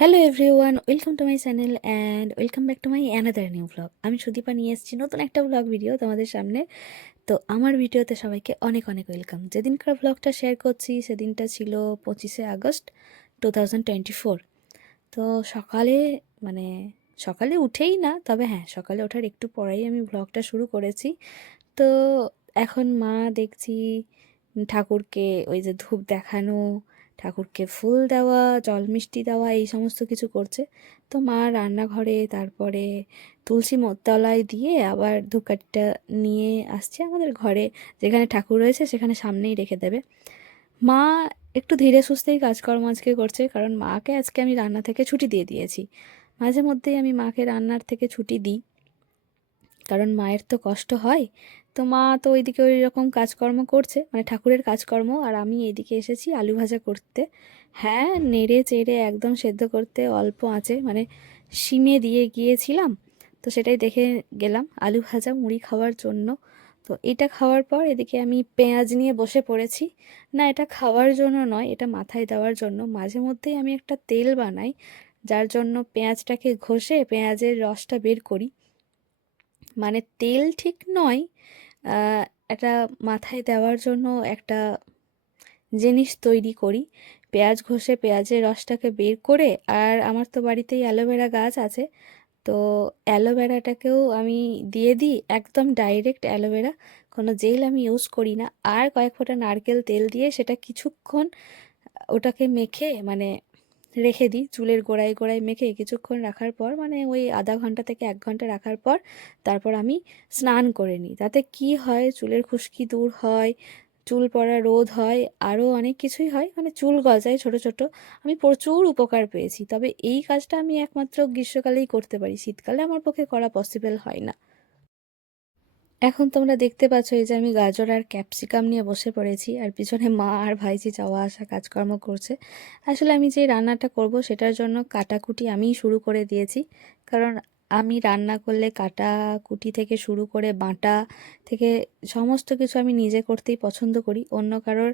Hello everyone, welcome to my channel and welcome back to my another new blog. আমি সুদীপা নিয়ে এসেছি নতুন একটা ব্লগ ভিডিও তোমাদের সামনে। তো আমার ভিডিওতে সবাইকে অনেক অনেক ওয়েলকাম। যেদিনকার ব্লগটা শেয়ার করছি সেদিনটা ছিল 25শে আগস্ট 2024। তো সকালে মানে সকালে উঠেই না, তবে হ্যাঁ সকালে ওঠার একটু পরেই আমি ব্লগটা শুরু করেছি। তো এখন মা দেখছি ঠাকুরকে ওই যে ধূপ দেখানো, ঠাকুরকে ফুল দেওয়া, জল মিষ্টি দেওয়া, এই সমস্ত কিছু করছে। তো মা রান্নাঘরে তারপরে তুলসী তলায় দিয়ে আবার ধূপকাঠিটা নিয়ে আসছে আমাদের ঘরে, যেখানে ঠাকুর রয়েছে সেখানে সামনেই রেখে দেবে। মা একটু ধীরে সুস্থেই কাজকর্ম আজকে করছে, কারণ মাকে আজকে আমি রান্না থেকে ছুটি দিয়ে দিয়েছি। মাঝে মধ্যেই আমি মাকে রান্নার থেকে ছুটি দিই, কারণ মায়ের তো কষ্ট হয়। তো মা তো ওইদিকে ওই রকম কাজকর্ম করছে, মানে ঠাকুরের কাজকর্ম, আর আমি এদিকে এসেছি আলু ভাজা করতে। হ্যাঁ, নেড়ে চেড়ে একদম সেদ্ধ করতে অল্প আঁচে, মানে সিমে দিয়ে গিয়েছিলাম। তো সেটাই দেখে গেলাম আলু ভাজা মুড়ি খাওয়ার জন্য। তো এটা খাওয়ার পর এদিকে আমি পেঁয়াজ নিয়ে বসে পড়েছি। না, এটা খাওয়ার জন্য নয়, এটা মাথায় দেওয়ার জন্য। মাঝে মধ্যেই আমি একটা তেল বানাই, যার জন্য পেঁয়াজটাকে ঘষে পেঁয়াজের রসটা বের করি। মানে তেল ঠিক নয়, এটা মাথায় দেওয়ার জন্য একটা জিনিস তৈরি করি। পেঁয়াজ ঘষে পেঁয়াজের রসটাকে বের করে, আর আমার তো বাড়িতেই অ্যালোভেরা গাছ আছে, তো অ্যালোভেরাটাকেও আমি দিয়ে দিই, একদম ডাইরেক্ট অ্যালোভেরা, কোনো জেল আমি ইউজ করি না। আর কয়েক ফোঁটা নারকেল তেল দিয়ে সেটা কিছুক্ষণ ওটাকে মেখে মানে রেখে দিই, চুলের গোড়ায় গোড়ায় মেখে কিছুক্ষণ রাখার পর, মানে ওই আধা ঘন্টা থেকে 1 ঘন্টা রাখার পর তারপর আমি স্নান করে নিই। তাতে কি হয়, চুলের খুশকি দূর হয়, চুল পড়া রোধ হয়, আরও অনেক কিছুই হয়, মানে চুল গজায় ছোট ছোট। আমি প্রচুর উপকার পেয়েছি। তবে এই কাজটা আমি একমাত্র গ্রীষ্মকালেই করতে পারি, শীতকালে আমার পক্ষে করা পসিবল হয় না। এখন তোমরা দেখতে পাচ্ছ এই যে আমি গাজর আর ক্যাপসিকাম নিয়ে বসে পড়েছি, আর পিছনে মা আর ভাইজি যাওয়া আসা কাজকর্ম করছে। আসলে আমি যে রান্নাটা করব সেটার জন্য কাটাকুটি আমিই শুরু করে দিয়েছি, কারণ আমি রান্না করলে কাটাকুটি থেকে শুরু করে বাটা থেকে সমস্ত কিছু আমি নিজে করতেই পছন্দ করি। অন্য কারোর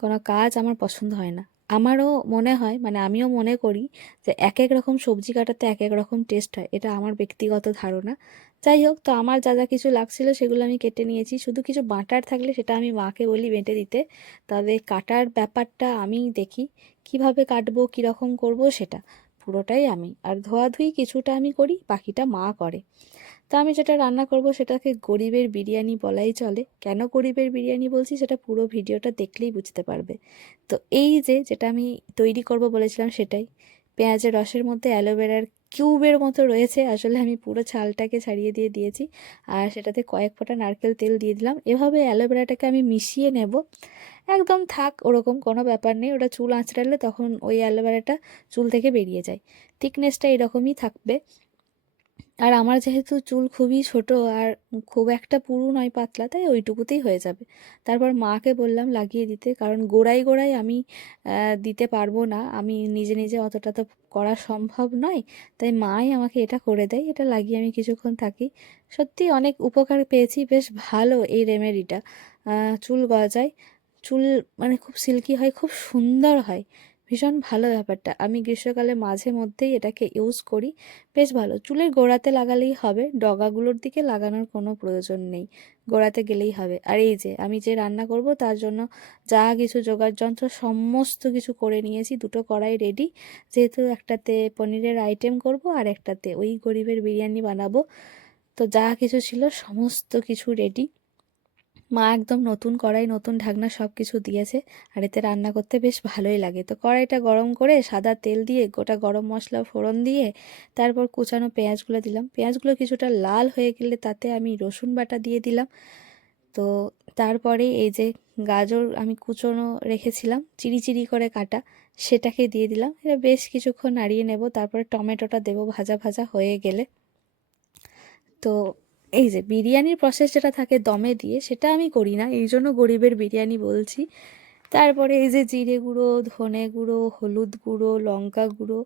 কোনো কাজ আমার পছন্দ হয় না। আমারও মনে হয়, মানে আমিও মনে করি যে এক এক রকম সবজি কাটাতে এক এক রকম টেস্ট হয়, এটা আমার ব্যক্তিগত ধারণা। যাই হোক, তো আমার যা যা কিছু লাগছিল সেগুলো আমি কেটে নিয়েছি। শুধু কিছু বাটার থাকলে সেটা আমি মাকে বলি বেটে দিতে। তবে কাটার ব্যাপারটা আমি দেখি, কিভাবে কাটবো কীরকম করব সেটা পুরোটাই আমি, আর ধোয়াধুয়ি কিছুটা আমি করি, বাকিটা মা করে। তো আমি যেটা রান্না করব সেটাকে গরিবের বিরিয়ানি বলাই চলে। কেন গরিবের বিরিয়ানি বলছি সেটা পুরো ভিডিওটা দেখলেই বুঝতে পারবে। তো এই যে যেটা আমি তৈরি করব বলেছিলাম সেটাই, পেঁয়াজের রসের মধ্যে অ্যালোভেরার কিউবের মতো রয়েছে, আসলে আমি পুরো ছালটাকে ছাড়িয়ে দিয়ে দিয়েছি, আর সেটাতে কয়েক ফোঁটা নারকেল তেল দিয়ে দিলাম। এভাবে অ্যালোভেরাটাকে আমি মিশিয়ে নেব। একদম থাক ওরকম কোনো ব্যাপার নেই, ওটা চুল আঁচড়ালে তখন ওই অ্যালোভেরাটা চুল থেকে বেরিয়ে যায়। থিকনেসটা এরকমই থাকবে। আর আমার যেহেতু চুল খুবই ছোট আর খুব একটা পুরু নয়, পাতলা, তাই ওইটুকুতেই হয়ে যাবে। তারপর মাকে বললাম লাগিয়ে দিতে, কারণ গোড়ায় গোড়ায় আমি দিতে পারবো না, আমি নিজে নিজে অতটা তো করা সম্ভব নয়। তাই মাই আমাকে এটা করে দেয়, এটা লাগিয়ে আমি কিছুক্ষণ থাকি। সত্যি অনেক উপকার পেয়েছি, বেশ ভালো এই রেমেডিটা। চুল গজায়, চুল মানে খুব সিল্কি হয়, খুব সুন্দর হয়, ভীষণ ভালো ব্যাপারটা। আমি গ্রীষ্মকালে মাঝে মধ্যেই এটাকে ইউজ করি। বেশ ভালো, চুলের গোড়াতে লাগালেই হবে, ডগাগুলোর দিকে লাগানোর কোনো প্রয়োজন নেই, গোড়াতে গেলেই হবে। আর এই যে আমি যে রান্না করব তার জন্য যা কিছু জোগাড় যন্ত্র সমস্ত কিছু করে নিয়েছি। দুটো কড়াই রেডি, যেহেতু একটাতে পনিরের আইটেম করব আর একটাতে ওই গরিবের বিরিয়ানি বানাবো। তো যা কিছু ছিল সমস্ত কিছু রেডি। মা একদম নতুন কড়াই, নতুন ঢাকনা সব কিছু দিয়েছে, আর এতে রান্না করতে বেশ ভালোই লাগে। তো কড়াইটা গরম করে সাদা তেল দিয়ে গোটা গরম মশলা ফোড়ন দিয়ে তারপর কুচানো পেঁয়াজগুলো দিলাম। পেঁয়াজগুলো কিছুটা লাল হয়ে গেলে তাতে আমি রসুন বাটা দিয়ে দিলাম। তো তারপরে এই যে গাজর আমি কুচোনো রেখেছিলাম চিরি চিরি করে কাটা, সেটাকে দিয়ে দিলাম। এটা বেশ কিছুক্ষণ নাড়িয়ে নেব, তারপরে টমেটোটা দেবো ভাজা ভাজা হয়ে গেলে। তো এই যে বিরিয়ানির প্রসেস যেটা থাকে দমে দিয়ে, সেটা আমি করি না, এই জন্য গরিবের বিরিয়ানি বলছি। তারপরে এই যে জিরে গুঁড়ো, ধনে গুঁড়ো, হলুদ গুঁড়ো, লঙ্কা গুঁড়ো,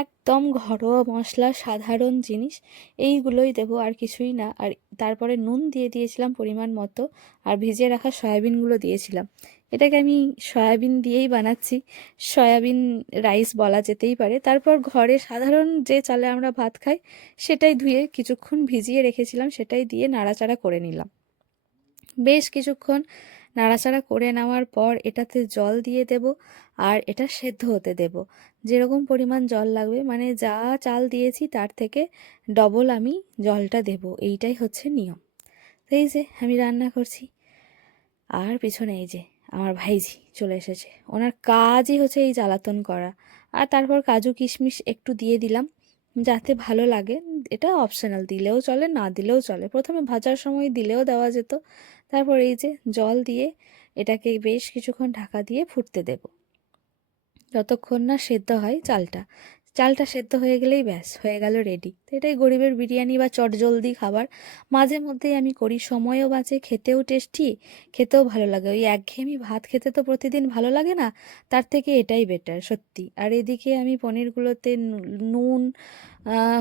একদম ঘরোয়া মশলা, সাধারণ জিনিস, এইগুলোই দেবো, আর কিছুই না। আর তারপরে নুন দিয়ে দিয়েছিলাম পরিমাণ মতো, আর ভিজিয়ে রাখা সয়াবিনগুলো দিয়েছিলাম। এটাকে আমি সয়াবিন দিয়েই বানাচ্ছি, সয়াবিন রাইস বলা যেতেই পারে। তারপর ঘরে সাধারণ যে চালে আমরা ভাত খাই সেটাই ধুয়ে কিছুক্ষণ ভিজিয়ে রেখেছিলাম, সেটাই দিয়ে নাড়াচাড়া করে নিলাম। বেশ কিছুক্ষণ নাড়াচাড়া করে নেওয়ার পর এটাতে জল দিয়ে দেব আর এটা সেদ্ধ হতে দেব। যেরকম পরিমাণ জল লাগবে, মানে যা চাল দিয়েছি তার থেকে ডবল আমি জলটা দেব, এইটাই হচ্ছে নিয়ম। তো এই যে আমি রান্না করছি, আর পিছনে এই যে আমার ভাইঝি চলে এসেছে, ওনার কাজই হচ্ছে এই জ্বালাতন করা। আর তারপর কাজু কিশমিশ একটু দিয়ে দিলাম যাতে ভালো লাগে। এটা অপশনাল, দিলেও চলে না দিলেও চলে, প্রথমে ভাজার সময় দিলেও দেওয়া যেত। তারপর এই যে জল দিয়ে এটাকে বেশ কিছুক্ষণ ঢাকা দিয়ে ফুটতে দেব, যতক্ষণ না সেদ্ধ হয় চালটা। চালটা সেদ্ধ হয়ে গেলেই ব্যাস হয়ে গেল রেডি। তো এটাই গরিবের বিরিয়ানি বা চটজলদি খাবার। মাঝে মধ্যেই আমি করি, সময়ও বাঁচে, খেতেও টেস্টি, খেতেও ভালো লাগে। ওই একঘেয়েমি ভাত খেতে তো প্রতিদিন ভালো লাগে না, তার থেকে এটাই বেটার সত্যি। আর এদিকে আমি পনিরগুলোতে নুন,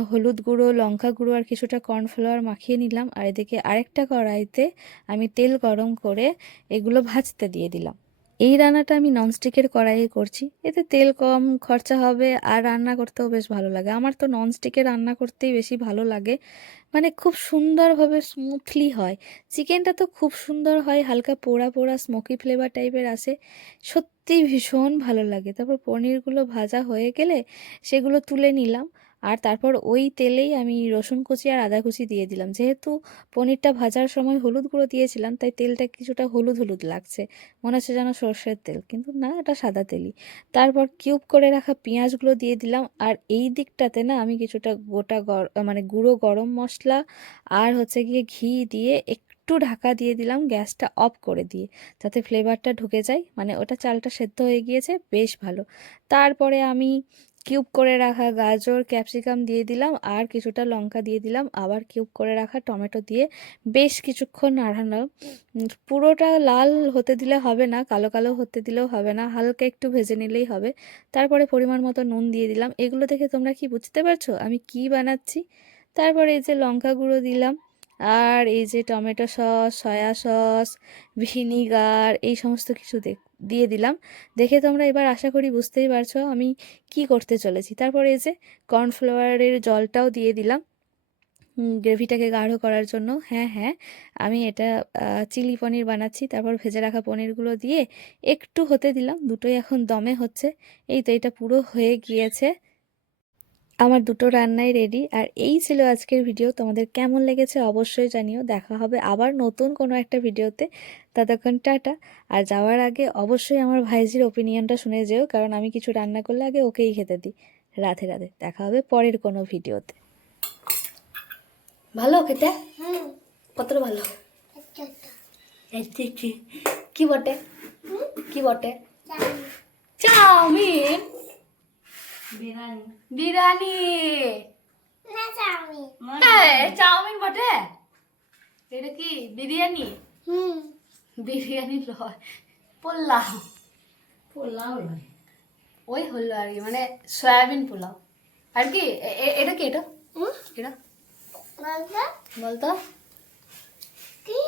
হলুদ গুঁড়ো, লঙ্কা গুঁড়ো আর কিছুটা কর্নফ্লাওয়ার মাখিয়ে নিলাম। আর এদিকে আরেকটা কড়াইতে আমি তেল গরম করে এগুলো ভাজতে দিয়ে দিলাম। এই রান্নাটা আমি ননস্টিকের কড়াইয়ে করছি, এতে তেল কম খরচা হবে আর রান্না করতেও বেশ ভালো লাগে। আমার তো ননস্টিকে রান্না করতেই বেশি ভালো লাগে, মানে খুব সুন্দরভাবে স্মুথলি হয়। চিকেনটা তো খুব সুন্দর হয়, হালকা পোড়া পোড়া স্মোকি ফ্লেভার টাইপের আসে, সত্যিই ভীষণ ভালো লাগে। তারপর পনিরগুলো ভাজা হয়ে গেলে সেগুলো তুলে নিলাম, আর তারপর ওই তেলেই আমি রসুন কুচি আর আদা কুচি দিয়ে দিলাম। যেহেতু পনিরটা ভাজার সময় হলুদ গুঁড়ো দিয়েছিলাম, তাই তেলটা কিছুটা হলুদ হলুদ লাগছে, মনে হচ্ছে যেন সর্ষের তেল, কিন্তু না, এটা সাদা তেলই। তারপর কিউব করে রাখা পেঁয়াজগুলো দিয়ে দিলাম। আর এই দিকটাতে না আমি কিছুটা গোটা মানে গুঁড়ো গরম মশলা আর হচ্ছে গিয়ে ঘি দিয়ে একটু ঢাকা দিয়ে দিলাম, গ্যাসটা অফ করে দিয়ে, যাতে ফ্লেভারটা ঢুকে যায়। মানে ওটা চালটা সেদ্ধ হয়ে গিয়েছে বেশ ভালো। তারপরে আমি কিউব করে রাখা গাজর ক্যাপসিকাম দিয়ে দিলাম আর কিছুটা লঙ্কা দিয়ে দিলাম, আবার কিউব করে রাখা টমেটো দিয়ে বেশ কিছুক্ষণ নাড়ানো। পুরোটা লাল হতে দিলে হবে না, কালো কালো হতে দিলেও হবে না, হালকা একটু ভেজে নিলেই হবে। তারপরে পরিমাণ মতো নুন দিয়ে দিলাম। এগুলো দেখে তোমরা কি বুঝতে পারছো আমি কি বানাচ্ছি? তারপরে এই যে লঙ্কা গুঁড়ো দিলাম, আর এই যে tomato sauce, soya sauce, vinegar, এই সমস্ত কিছু দিয়ে দিলাম। দেখে তোমরা এবার আশা করি বুঝতেই পারছো আমি কি করতে চলেছি। তারপরে এই যে কর্নফ্লাওয়ারের জলটাও দিয়ে দিলাম গ্রেভিটাকে গাঢ় করার জন্য। হ্যাঁ হ্যাঁ, আমি এটা চিলি পনির বানাচ্ছি। তারপর ভেজে রাখা পনিরগুলো দিয়ে একটু হতে দিলাম, দুটোই এখন দমে হচ্ছে। এই তো এটা পুরো হয়ে গিয়েছে, আমার দুটো রান্নাই রেডি। আর এই ছিল আজকের ভিডিও, তোমাদের কেমন লেগেছে অবশ্যই জানিও। দেখা হবে আবার নতুন কোনো একটা ভিডিওতে, ততক্ষণ টাটা। আর যাওয়ার আগে অবশ্যই আমার ভাইজির ওপিনিয়নটা শুনে যেও, কারণ আমি কিছু রান্না করলে আগে ওকেই খেতে দিই। রাধে রাধে, দেখা হবে পরের কোনো ভিডিওতে। ভালো খেতে, কতটা ভালো, কি বটে, কি বটে? চাউমিন, বিরিয়ানি, চাউমিন বটে, এটা কি বিরিয়ানি? বিরিয়ানি লয়, পোলাও, পোলাও লয়, ওই হলো আর কি, মানে সয়াবিন পোলাও আর কি। এটা কি, এটা এটা বলতো, কি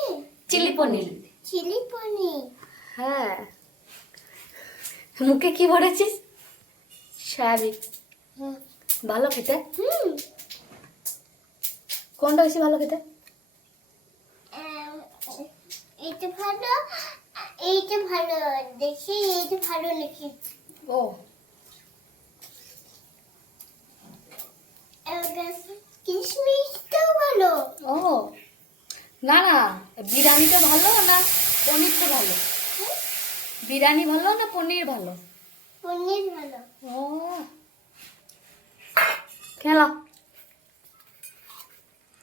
চিলি পনির, চিলি পনির, হ্যাঁ। মুখে কি ভরেছিস? সয়াবিন। ভালো খেতে, কোনটা বেশি ভালো খেতে? এইটা ভালো, এইটা ভালো, দেখি এইটা ভালো লিখি। ও কিশমিশটাও ভালো। ও না না, বিরিয়ানিটা ভালো না পনিরটা ভালো? বিরিয়ানি ভালো না পনির ভালো? পনির ভালো। ও খেলা,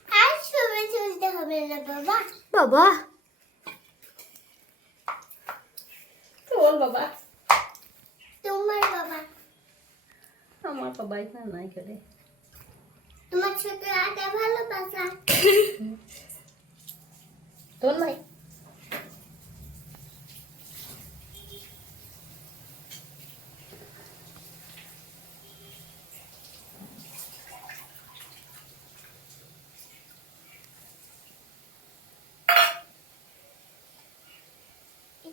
আর ছবি তুলতে হবে না বাবা। বাবা তোর বাবা, তোমার বাবা, আমার বাবা এখানে নাই খেলে। তোমার ছোট আটা ভালোবাসা তোর নাই।